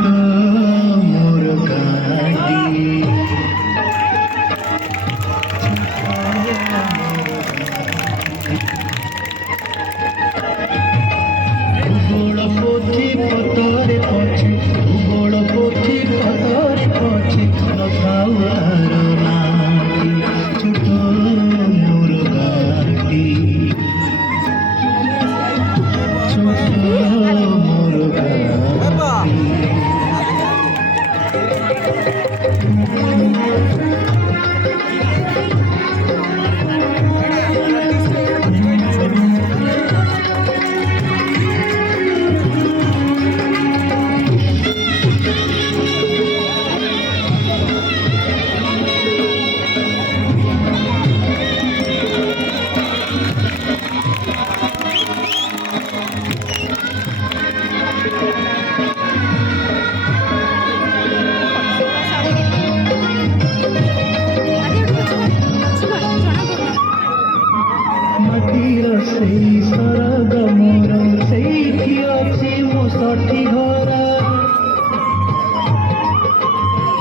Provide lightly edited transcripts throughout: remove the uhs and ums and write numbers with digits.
মোর গাড়ি ভূগোল পোথি পতরে পছে ভূগোল পোথি পতরে পছে নথাও আর নাহি ছোট মোর গাড়ি ছোট মোর গাড়ি মাটির সেই সরগ মোর সেইটি আছে মো সঠি ঘরা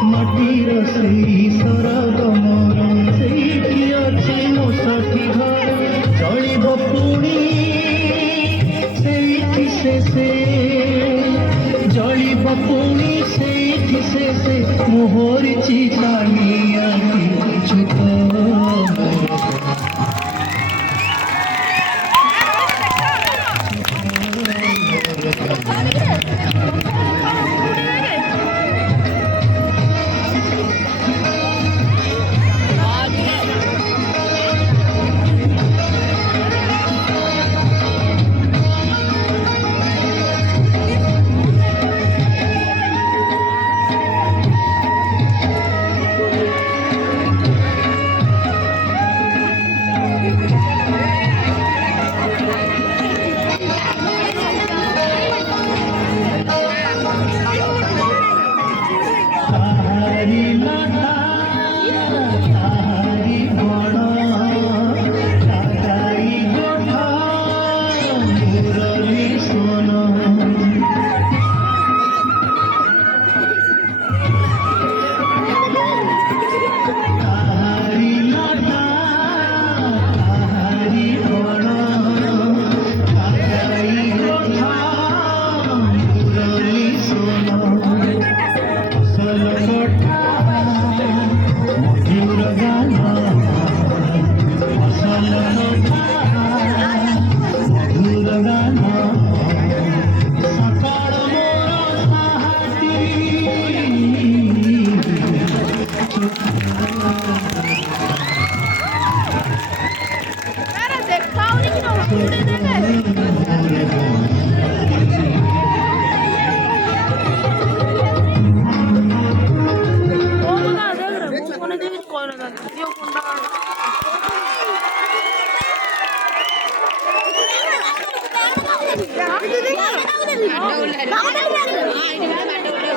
মাটির সেই সরগ মোর সেইটি আছে মো সঠি ঘরা চলিব পুଣି সেইটি শেষে জଳିব পুଣି সেইটি শেষে মোহর চিতানিয়াটি ছোট